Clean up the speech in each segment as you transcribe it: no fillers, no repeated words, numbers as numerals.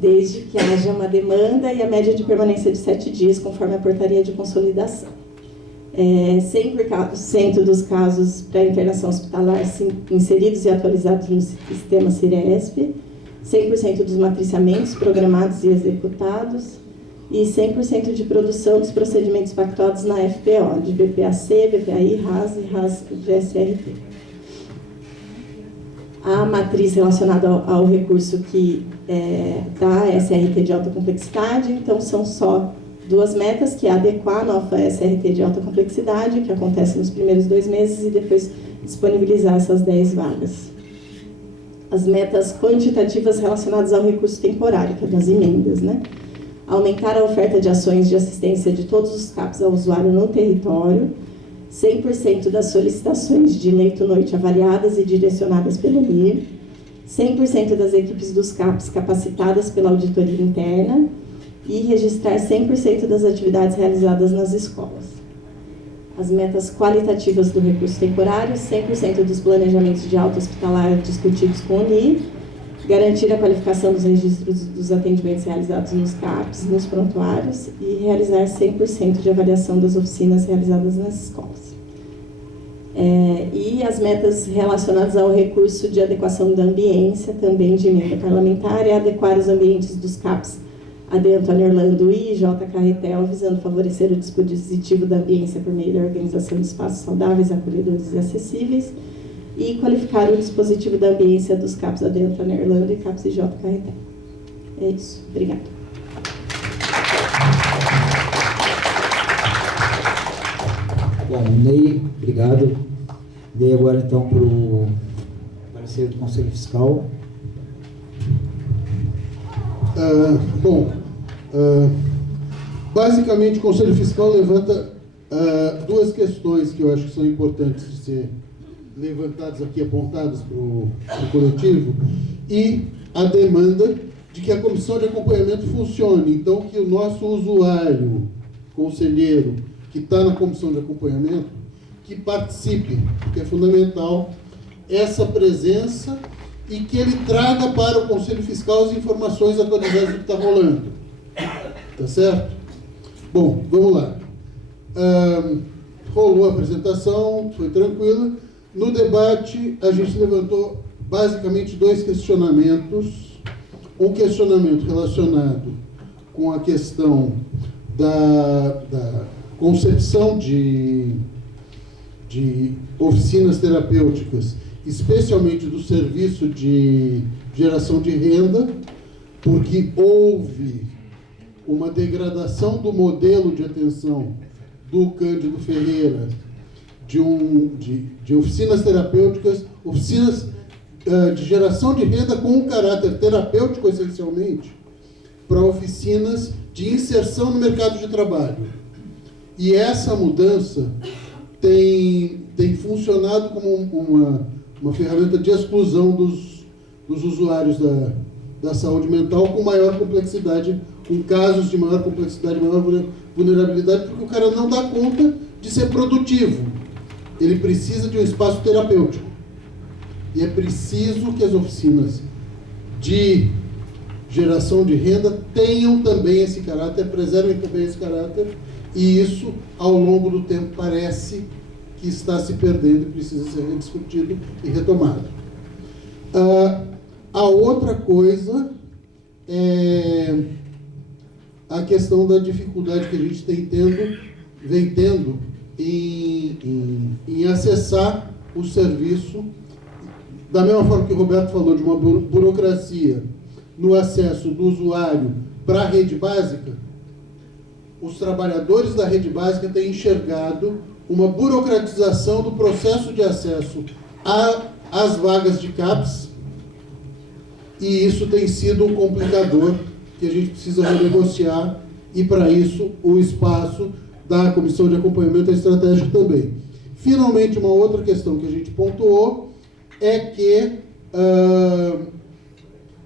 desde que haja uma demanda e a média de permanência de 7 dias, conforme a portaria de consolidação. 100% dos casos para internação hospitalar inseridos e atualizados no sistema Ciresp, 100% dos matriciamentos programados e executados e 100% de produção dos procedimentos pactuados na FPO, de BPAC, BPAI, RAS e RAS de SRT. A matriz relacionada ao recurso que da SRT de alta complexidade, então são só 2 metas, que é adequar a nova SRT de alta complexidade, que acontece nos primeiros 2 meses, e depois disponibilizar essas 10 vagas. As metas quantitativas relacionadas ao recurso temporário, que é das emendas, né? Aumentar a oferta de ações de assistência de todos os CAPs ao usuário no território, 100% das solicitações de leito-noite avaliadas e direcionadas pelo NIR, 100% das equipes dos CAPs capacitadas pela auditoria interna e registrar 100% das atividades realizadas nas escolas. As metas qualitativas do recurso temporário, 100% dos planejamentos de alta hospitalar discutidos com o NIR, garantir a qualificação dos registros dos atendimentos realizados nos CAPs, nos prontuários e realizar 100% de avaliação das oficinas realizadas nas escolas. E as metas relacionadas ao recurso de adequação da ambiência, também de emenda parlamentar, é adequar os ambientes dos CAPs AD Antônio Orlando e J. Carretel, visando favorecer o dispositivo da ambiência por meio da organização de espaços saudáveis, acolhedores e acessíveis, e qualificar o dispositivo da ambiência dos CAPs AD Antônio Orlando e CAPs J. Carretel. É isso. Obrigada. Bom, Ney, obrigado. Dei agora então para o parecer do Conselho Fiscal. Basicamente o Conselho Fiscal levanta 2 questões que eu acho que são importantes de ser levantadas aqui, apontadas para o coletivo, e a demanda de que a comissão de acompanhamento funcione. Então, que o nosso usuário, conselheiro, que está na comissão de acompanhamento, que participe, porque é fundamental essa presença e que ele traga para o Conselho Fiscal as informações atualizadas do que está rolando. Tá certo? Bom, vamos lá. Rolou a apresentação, foi tranquila. No debate, a gente levantou basicamente 2 questionamentos. Um questionamento relacionado com a questão da concepção de oficinas terapêuticas, especialmente do serviço de geração de renda, porque houve uma degradação do modelo de atenção do Cândido Ferreira, de oficinas terapêuticas, oficinas de geração de renda com um caráter terapêutico, essencialmente, para oficinas de inserção no mercado de trabalho. E essa mudança tem funcionado como uma ferramenta de exclusão dos usuários da saúde mental com maior complexidade, com casos de maior complexidade, maior vulnerabilidade, porque o cara não dá conta de ser produtivo. Ele precisa de um espaço terapêutico. E é preciso que as oficinas de geração de renda tenham também esse caráter, preservem também esse caráter, e isso, ao longo do tempo, parece que está se perdendo e precisa ser rediscutido e retomado. A outra coisa é a questão da dificuldade que a gente vem tendo em acessar o serviço, da mesma forma que o Roberto falou de uma burocracia no acesso do usuário para a rede básica. Os trabalhadores da rede básica têm enxergado uma burocratização do processo de acesso às vagas de CAPs, e isso tem sido um complicador que a gente precisa renegociar, e para isso o espaço da comissão de acompanhamento é estratégico também. Finalmente, uma outra questão que a gente pontuou é que,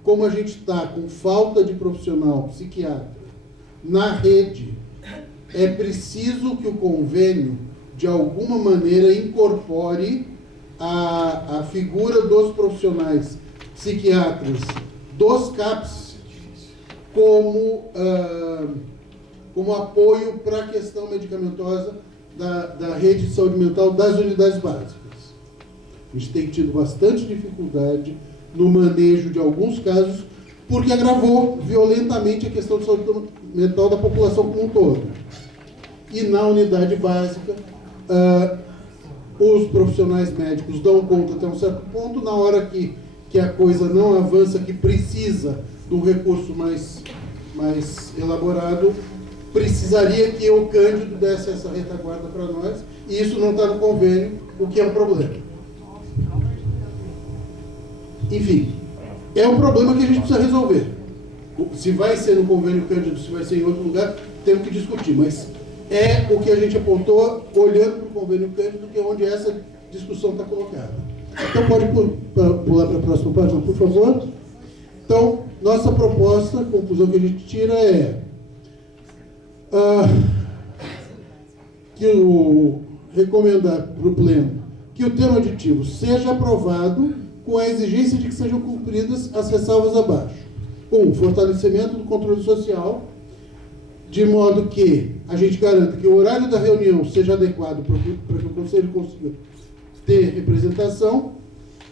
como a gente está com falta de profissional psiquiatra na rede, é preciso que o convênio, de alguma maneira, incorpore a figura dos profissionais psiquiatras dos CAPs como apoio para a questão medicamentosa da rede de saúde mental das unidades básicas. A gente tem tido bastante dificuldade no manejo de alguns casos, porque agravou violentamente a questão de saúde mental da população como um todo. E na unidade básica, os profissionais médicos dão conta até um certo ponto, na hora que a coisa não avança, que precisa de um recurso mais elaborado, precisaria que o Cândido desse essa retaguarda para nós, e isso não está no convênio, o que é um problema. Enfim, é um problema que a gente precisa resolver. Se vai ser no convênio Cândido, se vai ser em outro lugar, temos que discutir, mas é o que a gente apontou olhando para o convênio Cândido, que é onde essa discussão está colocada. Então pode pular para a próxima página, por favor. Então, nossa proposta, a conclusão que a gente tira é recomendar para o Pleno que o termo aditivo seja aprovado com a exigência de que sejam cumpridas as ressalvas abaixo. 1. Fortalecimento do controle social, de modo que a gente garanta que o horário da reunião seja adequado para que o Conselho consiga ter representação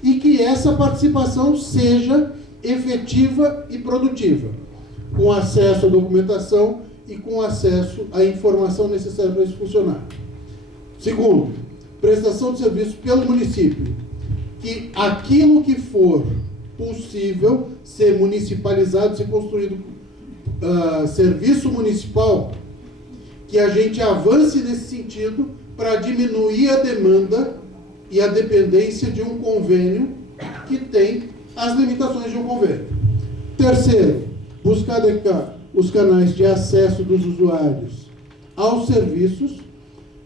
e que essa participação seja efetiva e produtiva, com acesso à documentação e com acesso à informação necessária para isso funcionar. Segundo, prestação de serviço pelo município, que aquilo que for possível ser municipalizado, ser construído serviço municipal, que a gente avance nesse sentido para diminuir a demanda e a dependência de um convênio que tem as limitações de um convênio. Terceiro, buscar adequar os canais de acesso dos usuários aos serviços,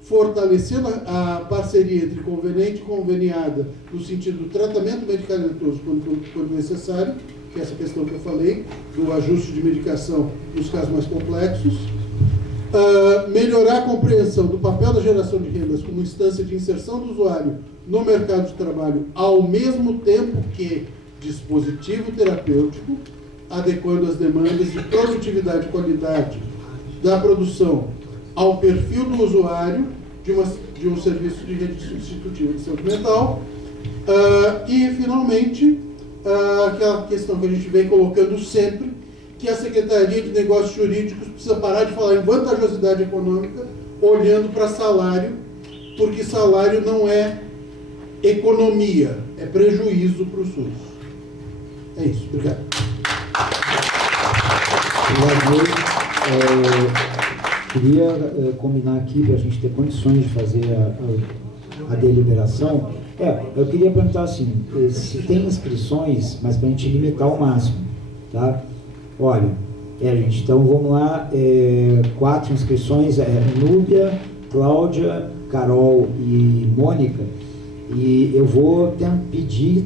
fortalecendo a parceria entre conveniente e conveniada no sentido do tratamento medicamentoso quando necessário, que é essa questão que eu falei, do ajuste de medicação nos casos mais complexos. Melhorar a compreensão do papel da geração de rendas como instância de inserção do usuário no mercado de trabalho, ao mesmo tempo que dispositivo terapêutico, adequando as demandas de produtividade e qualidade da produção ao perfil do usuário de um serviço de rede substitutiva de saúde mental. E, finalmente, aquela questão que a gente vem colocando sempre, que a Secretaria de Negócios Jurídicos precisa parar de falar em vantajosidade econômica, olhando para salário, porque salário não é economia, é prejuízo para o SUS. É isso, obrigado. Queria combinar aqui para a gente ter condições de fazer a deliberação. Eu queria perguntar assim, se tem inscrições, mas para a gente limitar ao máximo, tá? Olha, gente, então vamos lá, 4 inscrições, Núbia, Cláudia, Carol e Mônica, e eu vou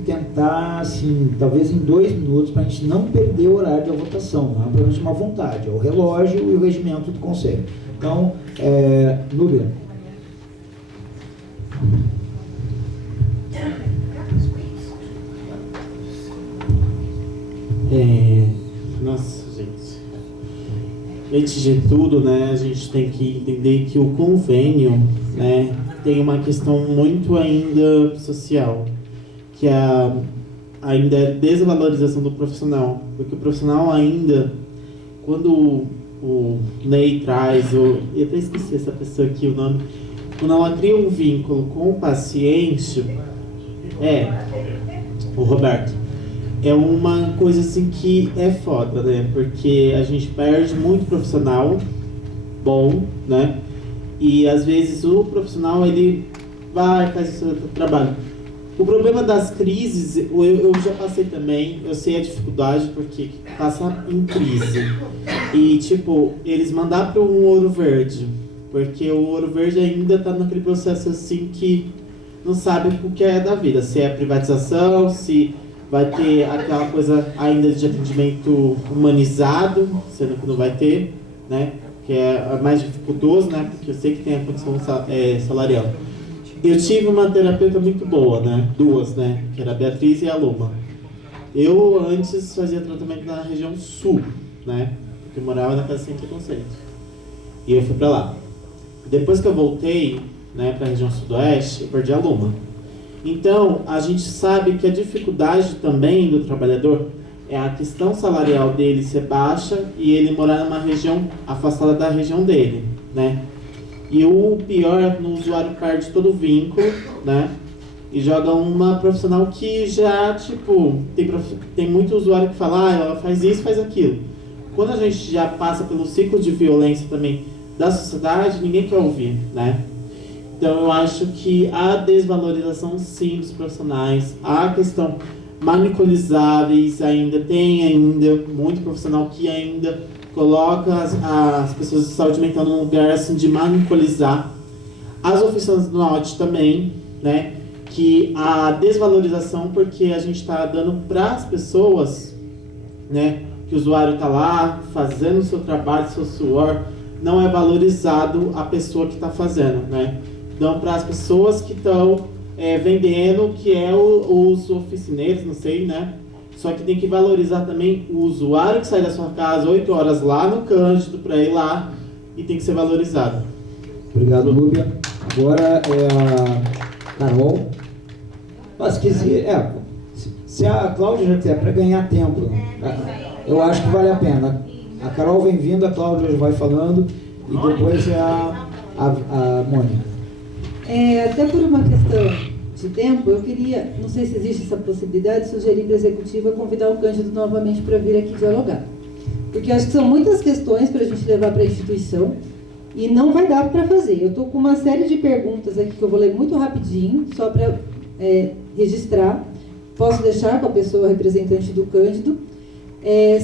tentar, assim, talvez em 2 minutos, para a gente não perder o horário da votação, não é apenas de uma vontade, é o relógio e o regimento do Conselho. Então, Núbia. Nossa, gente. Antes de tudo, né, a gente tem que entender que o convênio, né, tem uma questão muito ainda social, que ainda é a desvalorização do profissional, porque o profissional ainda, quando o Ney traz, eu até esqueci essa pessoa aqui, o nome, quando ela cria um vínculo com o paciente, o Roberto, é uma coisa assim que é foda, né? Porque a gente perde muito profissional bom, né? E às vezes o profissional, ele vai, faz o seu trabalho. O problema das crises, eu já passei também, eu sei a dificuldade porque passa em crise. E tipo, eles mandaram para um Ouro Verde, porque o Ouro Verde ainda está naquele processo assim que não sabe o que é da vida, se é privatização, se vai ter aquela coisa ainda de atendimento humanizado, sendo que não vai ter, né? Que é mais dificultoso, né? Porque eu sei que tem a condição salarial. Eu tive uma terapeuta muito boa, né? 2, né? Que era a Beatriz e a Luma. Eu antes fazia tratamento na região sul. né? Porque eu morava na casa sem preconceito. E eu fui para lá. Depois que eu voltei, né, para a região sudoeste, eu perdi a Luma. Então, a gente sabe que a dificuldade também do trabalhador é a questão salarial dele ser baixa e ele morar numa região afastada da região dele, né? E o pior é que o usuário perde todo o vínculo, né? E joga uma profissional que já, tipo, tem muito usuário que fala, ela faz isso, faz aquilo. Quando a gente já passa pelo ciclo de violência também da sociedade, ninguém quer ouvir, né? Então eu acho que a desvalorização sim dos profissionais, a questão manipulizáveis tem muito profissional que ainda coloca as pessoas de saúde mental num lugar assim de manipular. As oficinas do norte também, né? Que a desvalorização, porque a gente está dando para as pessoas, né? Que o usuário está lá fazendo o seu trabalho, seu suor, não é valorizado a pessoa que está fazendo, né? Dão para as pessoas que estão vendendo, que é os oficineiros, não sei, né? Só que tem que valorizar também o usuário que sai da sua casa 8 horas lá no Cândido para ir lá e tem que ser valorizado. Obrigado, Lúbia. Agora é a Carol. Mas se a Cláudia já quiser para ganhar tempo, eu acho que vale a pena. A Carol vem vindo, a Cláudia vai falando e depois é a Mônica. Até por uma questão de tempo, eu queria, não sei se existe essa possibilidade, sugerir para a executiva convidar o Cândido novamente para vir aqui dialogar. Porque acho que são muitas questões para a gente levar para a instituição e não vai dar para fazer. Eu estou com uma série de perguntas aqui que eu vou ler muito rapidinho, só para registrar. Posso deixar com a pessoa representante do Cândido.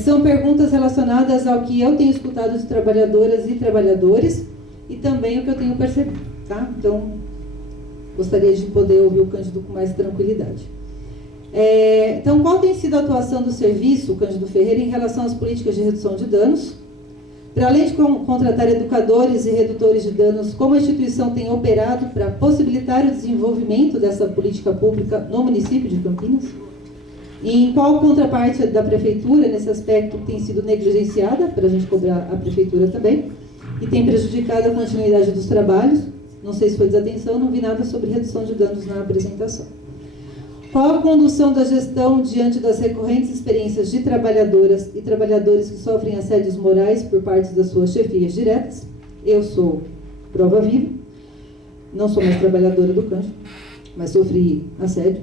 São perguntas relacionadas ao que eu tenho escutado de trabalhadoras e trabalhadores e também o que eu tenho percebido. Tá? Então, gostaria de poder ouvir o Cândido com mais tranquilidade. Então, qual tem sido a atuação do serviço, Cândido Ferreira, em relação às políticas de redução de danos? Para além de contratar educadores e redutores de danos, como a instituição tem operado para possibilitar o desenvolvimento dessa política pública no município de Campinas? E em qual contraparte da prefeitura, nesse aspecto, tem sido negligenciada, para a gente cobrar a prefeitura também, e tem prejudicado a continuidade dos trabalhos? Não sei se foi desatenção, não vi nada sobre redução de danos na apresentação. Qual a condução da gestão diante das recorrentes experiências de trabalhadoras e trabalhadores que sofrem assédios morais por parte das suas chefias diretas? Eu sou prova viva, não sou mais trabalhadora do Cândido, mas sofri assédio.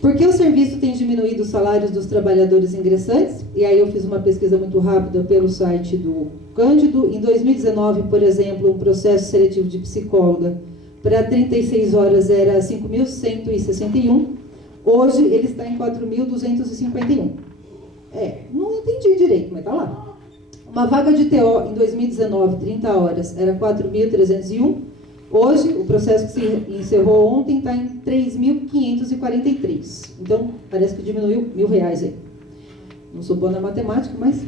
Por que o serviço tem diminuído os salários dos trabalhadores ingressantes? E aí eu fiz uma pesquisa muito rápida pelo site do Cândido. Em 2019, por exemplo, um processo seletivo de psicóloga para 36 horas era 5.161. Hoje ele está em 4.251. Não entendi direito, mas está lá. Uma vaga de TO em 2019, 30 horas, era 4.301. Hoje, o processo que se encerrou ontem está em 3.543. Então, parece que diminuiu R$1.000 aí. Não sou boa na matemática, mas...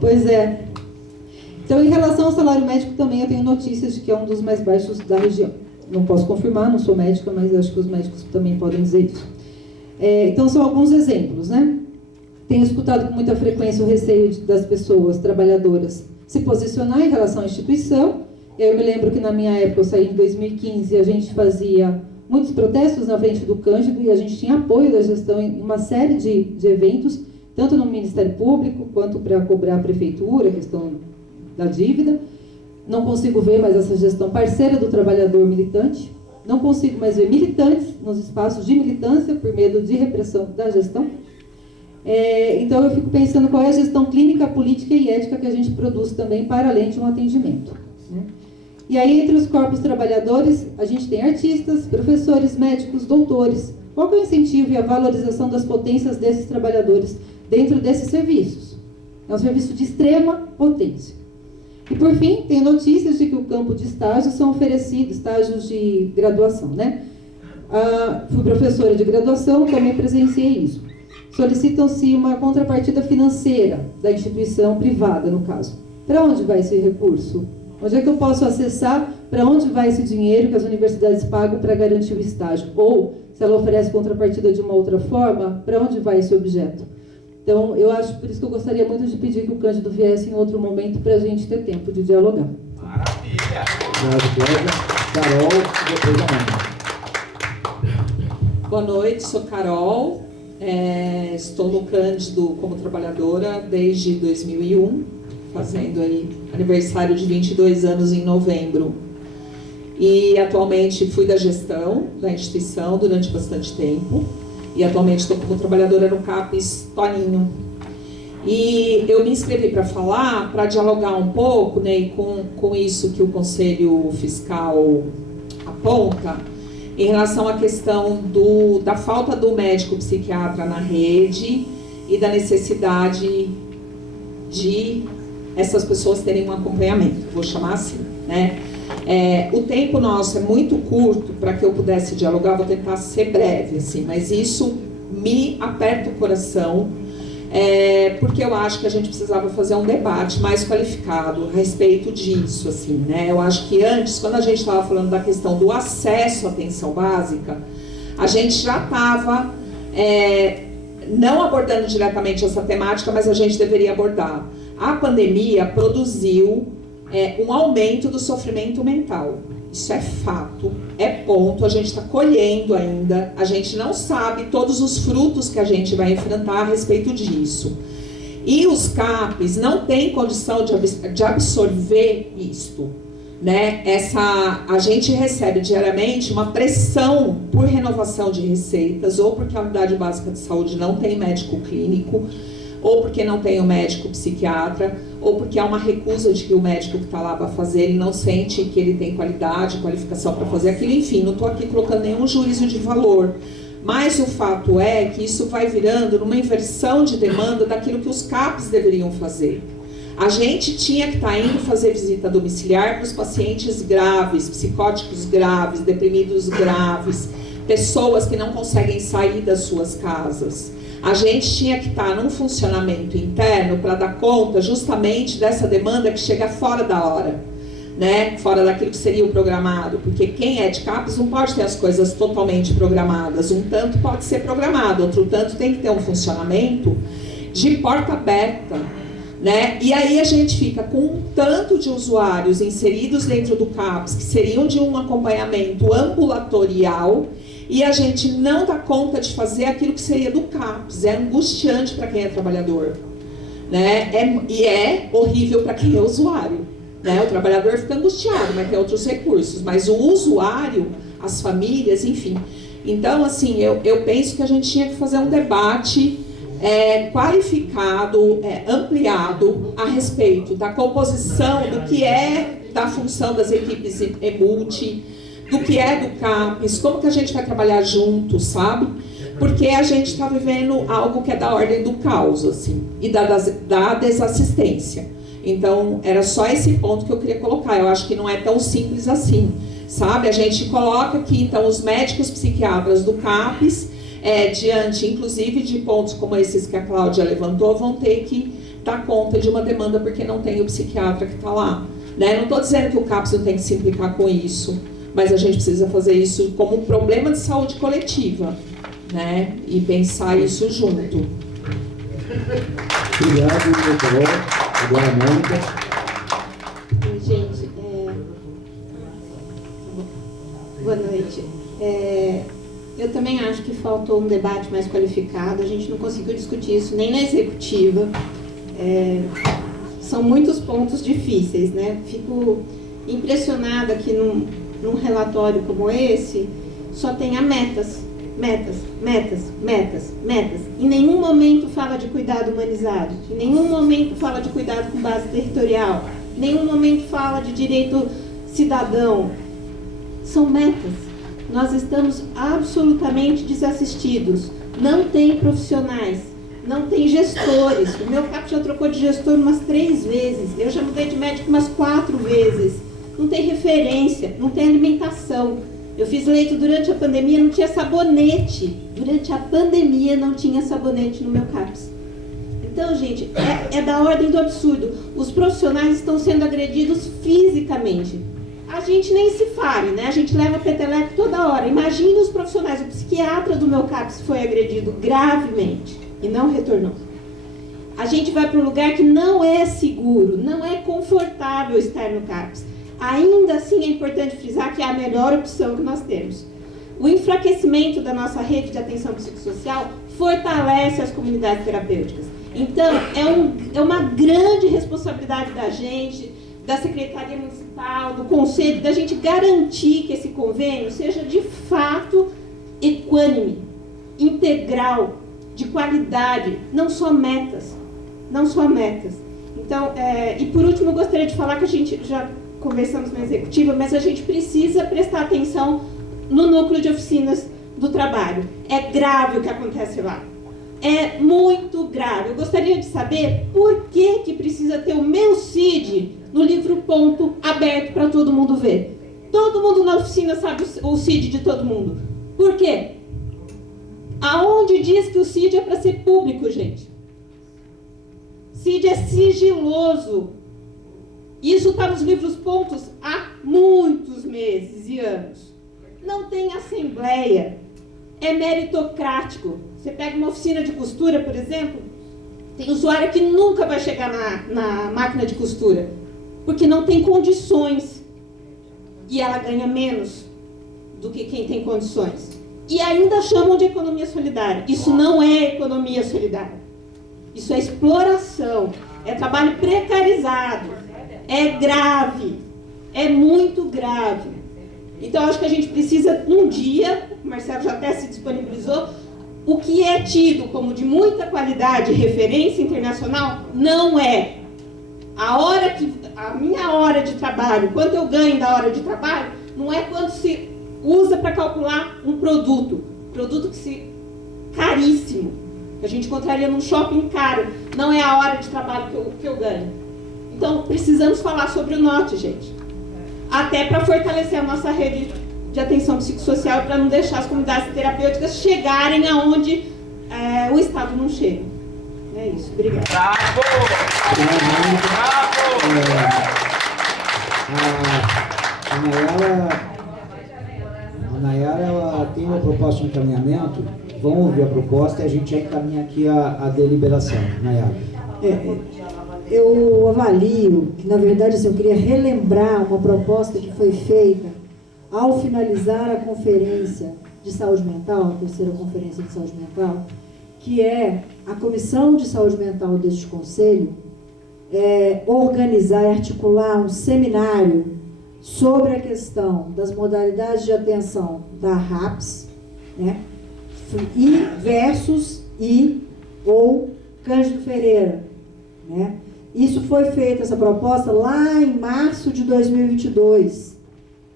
Pois é. Então, em relação ao salário médico, também eu tenho notícias de que é um dos mais baixos da região. Não posso confirmar, não sou médica, mas acho que os médicos também podem dizer isso. Então, são alguns exemplos, né? Tenho escutado com muita frequência o receio das pessoas trabalhadoras se posicionar em relação à instituição. Eu me lembro que na minha época, eu saí em 2015, a gente fazia muitos protestos na frente do Cândido e a gente tinha apoio da gestão em uma série de eventos, tanto no Ministério Público, quanto para cobrar a prefeitura, a questão da dívida. Não consigo ver mais essa gestão parceira do trabalhador militante. Não consigo mais ver militantes nos espaços de militância por medo de repressão da gestão. Então eu fico pensando qual é a gestão clínica, política e ética que a gente produz também para além de um atendimento, né? E aí, entre os corpos trabalhadores, a gente tem artistas, professores, médicos, doutores. Qual que é o incentivo e a valorização das potências desses trabalhadores dentro desses serviços? É um serviço de extrema potência. E, por fim, tem notícias de que o campo de estágios são oferecidos, estágios de graduação, né? Fui professora de graduação, também presenciei isso. Solicitam-se uma contrapartida financeira da instituição privada, no caso. Para onde vai esse recurso? Onde é que eu posso acessar? Para onde vai esse dinheiro que as universidades pagam para garantir o estágio? Ou, se ela oferece contrapartida de uma outra forma, para onde vai esse objeto? Então, eu acho, por isso que eu gostaria muito de pedir que o Cândido viesse em outro momento para a gente ter tempo de dialogar. Maravilha! Obrigado, Clélia. Carol, depois a Ana. Boa noite, sou Carol. Estou no Cândido como trabalhadora desde 2001, fazendo aí aniversário de 22 anos em novembro. E atualmente fui da gestão da instituição durante bastante tempo. E atualmente estou como trabalhadora no CAPES Toninho. E eu me inscrevi para falar, para dialogar um pouco, né, com isso que o Conselho Fiscal aponta, em relação à questão da falta do médico psiquiatra na rede e da necessidade de essas pessoas terem um acompanhamento, vou chamar assim, né? O tempo nosso é muito curto para que eu pudesse dialogar, vou tentar ser breve, assim, mas isso me aperta o coração, porque eu acho que a gente precisava fazer um debate mais qualificado a respeito disso, assim, né? Eu acho que antes, quando a gente estava falando da questão do acesso à atenção básica, a gente já estava não abordando diretamente essa temática, mas a gente deveria abordar. A pandemia produziu um aumento do sofrimento mental. Isso é fato, é ponto, a gente está colhendo ainda, a gente não sabe todos os frutos que a gente vai enfrentar a respeito disso. E os CAPs não têm condição de absorver isto, né? A gente recebe diariamente uma pressão por renovação de receitas, ou porque a unidade básica de saúde não tem médico clínico, ou porque não tem o médico psiquiatra, ou porque há uma recusa de que o médico que está lá vai fazer, ele não sente que ele tem qualificação para fazer aquilo, enfim, não estou aqui colocando nenhum juízo de valor. Mas o fato é que isso vai virando numa inversão de demanda daquilo que os CAPs deveriam fazer. A gente tinha que estar indo fazer visita domiciliar para os pacientes graves, psicóticos graves, deprimidos graves, pessoas que não conseguem sair das suas casas. A gente tinha que estar num funcionamento interno para dar conta justamente dessa demanda que chega fora da hora, né? Fora daquilo que seria o programado, porque quem é de CAPES não pode ter as coisas totalmente programadas, um tanto pode ser programado, outro tanto tem que ter um funcionamento de porta aberta, né? E aí a gente fica com um tanto de usuários inseridos dentro do CAPES, que seriam de um acompanhamento ambulatorial, e a gente não dá conta de fazer aquilo que seria do CAPES. É angustiante para quem é trabalhador, né? E é horrível para quem é usuário, né? O trabalhador fica angustiado, mas tem outros recursos, mas o usuário, as famílias, enfim. Então, assim, eu penso que a gente tinha que fazer um debate qualificado, ampliado a respeito da composição, do que é da função das equipes multi, do que é do CAPES, como que a gente vai trabalhar junto, sabe? Porque a gente está vivendo algo que é da ordem do caos, assim, e da desassistência. Então, era só esse ponto que eu queria colocar. Eu acho que não é tão simples assim, sabe? A gente coloca que, então, os médicos psiquiatras do CAPES, diante, inclusive, de pontos como esses que a Cláudia levantou, vão ter que dar conta de uma demanda porque não tem o psiquiatra que está lá, né? Não estou dizendo que o CAPES não tem que se implicar com isso, mas a gente precisa fazer isso como um problema de saúde coletiva, né? E pensar isso junto. Obrigado, doutor. Agora, Mônica. Gente, boa noite. Eu também acho que faltou um debate mais qualificado. A gente não conseguiu discutir isso nem na executiva. São muitos pontos difíceis, né? Fico impressionada que num relatório como esse, só tenha metas. Em nenhum momento fala de cuidado humanizado, em nenhum momento fala de cuidado com base territorial, em nenhum momento fala de direito cidadão. São metas. Nós estamos absolutamente desassistidos. Não tem profissionais, não tem gestores. O meu CAP já trocou de gestor umas 3 vezes, eu já mudei de médico umas 4 vezes. Não tem referência, não tem alimentação. Eu fiz leito durante a pandemia, não tinha sabonete. Durante a pandemia não tinha sabonete no meu CAPS. Então, gente, é da ordem do absurdo. Os profissionais estão sendo agredidos fisicamente. A gente nem se fale, né? A gente leva peteleco toda hora. Imagine os profissionais. O psiquiatra do meu CAPS foi agredido gravemente e não retornou. A gente vai para um lugar que não é seguro, não é confortável estar no CAPS. Ainda assim é importante frisar que é a melhor opção que nós temos. O enfraquecimento da nossa rede de atenção psicossocial fortalece as comunidades terapêuticas. Então, é uma grande responsabilidade da gente, da Secretaria Municipal, do Conselho, da gente garantir que esse convênio seja de fato equânime, integral, de qualidade, não só metas. Não só metas. Então, e por último, eu gostaria de falar que a gente já conversamos na executiva, mas a gente precisa prestar atenção no núcleo de oficinas do trabalho. É grave o que acontece lá. É muito grave. Eu gostaria de saber por que precisa ter o meu CID no livro ponto aberto para todo mundo ver. Todo mundo na oficina sabe o CID de todo mundo. Por quê? Aonde diz que o CID é para ser público, gente? CID é sigiloso. Isso está nos livros pontos há muitos meses e anos. Não tem assembleia. É meritocrático. Você pega uma oficina de costura, por exemplo, tem usuário que nunca vai chegar na máquina de costura, porque não tem condições. E ela ganha menos do que quem tem condições. E ainda chamam de economia solidária. Isso não é economia solidária. Isso é exploração. É trabalho precarizado. É grave. É muito grave. Então, acho que a gente precisa, um dia, o Marcelo já até se disponibilizou, o que é tido como de muita qualidade e referência internacional, não é. A minha hora de trabalho, quanto eu ganho da hora de trabalho, não é quanto se usa para calcular um produto caríssimo, que a gente encontraria num shopping caro, não é a hora de trabalho que eu ganho. Então, precisamos falar sobre o norte, gente. Até para fortalecer a nossa rede de atenção psicossocial, para não deixar as comunidades terapêuticas chegarem aonde o Estado não chega. É isso, obrigada. Bravo! A Nayara, ela tem uma proposta de encaminhamento. Vamos ouvir a proposta e a gente já encaminha aqui a deliberação. Nayara. Eu avalio que, na verdade, assim, eu queria relembrar uma proposta que foi feita ao finalizar a conferência de saúde mental, a terceira conferência de saúde mental, que é a Comissão de Saúde Mental deste Conselho organizar e articular um seminário sobre a questão das modalidades de atenção da RAPS, né, ou Cândido Ferreira, né? Isso foi feito, essa proposta, lá em março de 2022.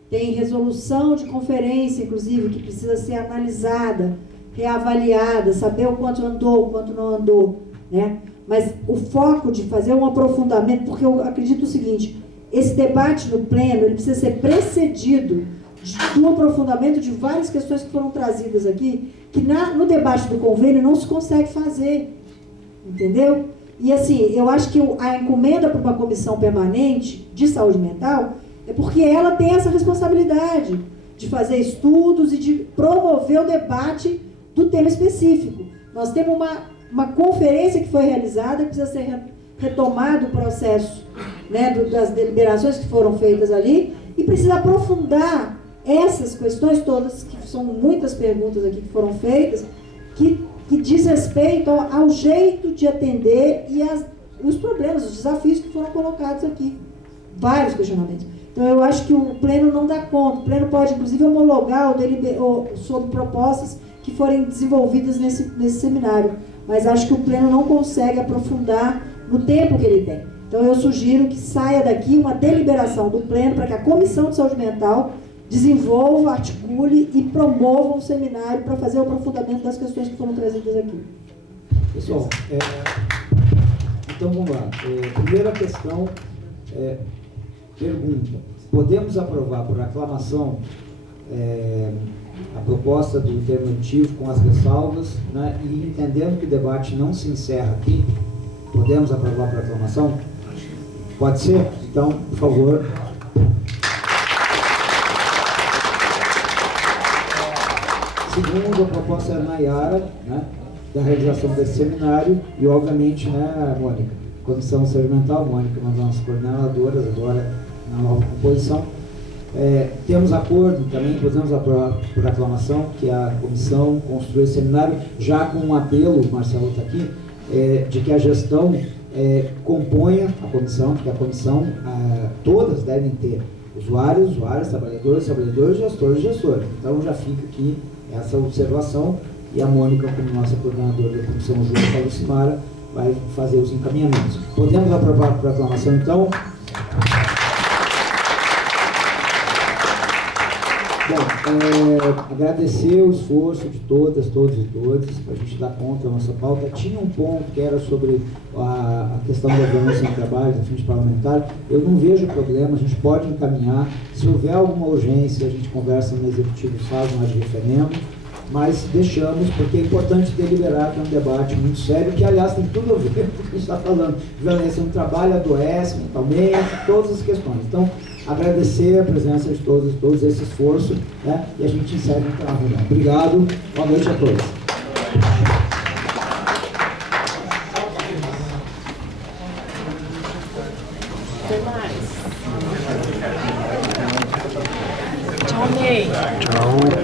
Tem resolução de conferência, inclusive, que precisa ser analisada, reavaliada, saber o quanto andou, o quanto não andou, né? Mas o foco de fazer um aprofundamento, porque eu acredito o seguinte, esse debate no pleno, ele precisa ser precedido do aprofundamento de várias questões que foram trazidas aqui, que no debate do convênio não se consegue fazer, entendeu? E assim, eu acho que a encomenda para uma comissão permanente de saúde mental é porque ela tem essa responsabilidade de fazer estudos e de promover o debate do tema específico. Nós temos uma conferência que foi realizada, que precisa ser retomado o processo, né, das deliberações que foram feitas ali, e precisa aprofundar essas questões todas, que são muitas perguntas aqui que foram feitas, que diz respeito ao jeito de atender e os problemas, os desafios que foram colocados aqui. Vários questionamentos. Então, eu acho que o pleno não dá conta. O pleno pode, inclusive, homologar sobre propostas que forem desenvolvidas nesse seminário. Mas acho que o pleno não consegue aprofundar no tempo que ele tem. Então, eu sugiro que saia daqui uma deliberação do pleno para que a Comissão de Saúde Mental desenvolva, articule e promova um seminário para fazer o aprofundamento das questões que foram trazidas aqui. Pessoal, então vamos lá. Primeira questão, pergunta. Podemos aprovar por aclamação a proposta do alternativo com as ressalvas, né, e entendendo que o debate não se encerra aqui, podemos aprovar por aclamação? Pode ser? Então, por favor. Segundo, a proposta é Nayara, né? da realização desse seminário e, obviamente, né, Mônica, Comissão Servimental, Mônica, uma das nossas coordenadoras agora na nova composição. Temos acordo também, fazemos a proclamação que a comissão construiu esse seminário já com um apelo, o Marcelo está aqui, de que a gestão componha a comissão, porque a comissão todas devem ter usuários, trabalhadores, gestores. Então já fica aqui essa observação e a Mônica, como nossa coordenadora da comissão, junto com a Lucimara, vai fazer os encaminhamentos. Podemos aprovar a proclamação, então? Bom, agradecer o esforço de todas, todos e todos, para a gente dar conta da nossa pauta. Tinha um ponto que era sobre a questão da violência no trabalho, da frente parlamentar. Eu não vejo problema, a gente pode encaminhar. Se houver alguma urgência, a gente conversa no executivo e faz um referendo, mas deixamos, porque é importante deliberar, que é um debate muito sério, que aliás tem tudo a ver com o que a gente está falando. Violência no trabalho, adoece mentalmente, todas as questões. Então, agradecer a presença de todos e todos, esse esforço, né? E a gente encerra então a reunião. Obrigado, boa noite a todos. Até mais. Tchau, Ney. Tchau.